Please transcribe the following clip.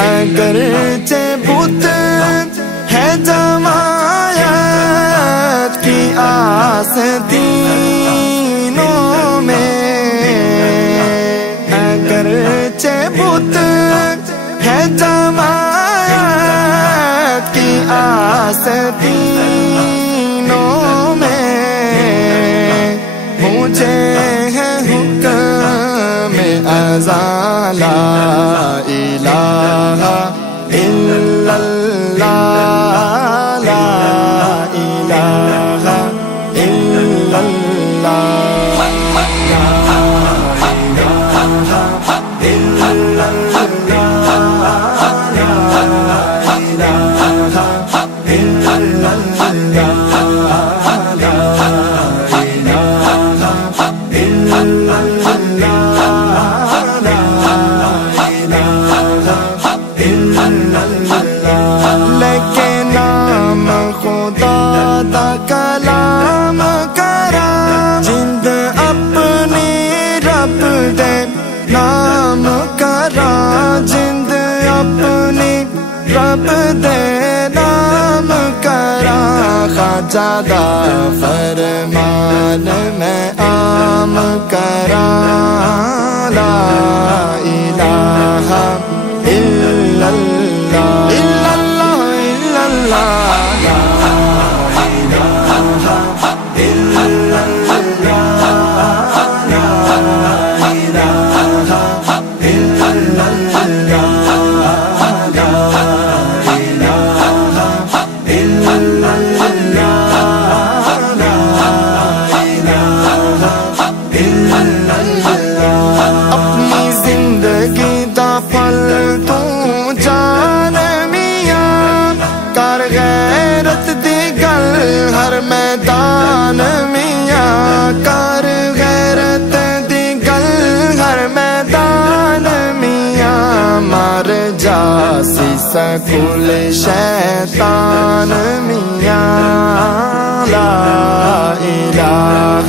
اگرچہ بت ہے جماعت کی آستینوں میں، اگرچہ بت ہے جماعت کی آستینوں میں، مجھے ہے حکم اذان لا الہ الا اللہ، لا الہ الا اللہ، لا الہ الا اللہ، لا الہ الا لیکن نام خدا دا کلام کرا، جند اپنی رب دے نام کرا، جند اپنی رب دے نام کرا، خواجہ دا فرمان میں عام کرا، لا الہ الا اللہ، الا اللہ، الا اللہ، لا الہ الا اللہ، لا الہ الا اللہ، لا الہ الا اللہ، لا الہ الا اللہ۔ اپنی زندگی دا پھل تو جان میاں، کر غیرت دی گل ہر میدان میاں، کر غیرت دی گل ہر میدان میاں، مر جاسی سکول شیطان میاں، لا الہ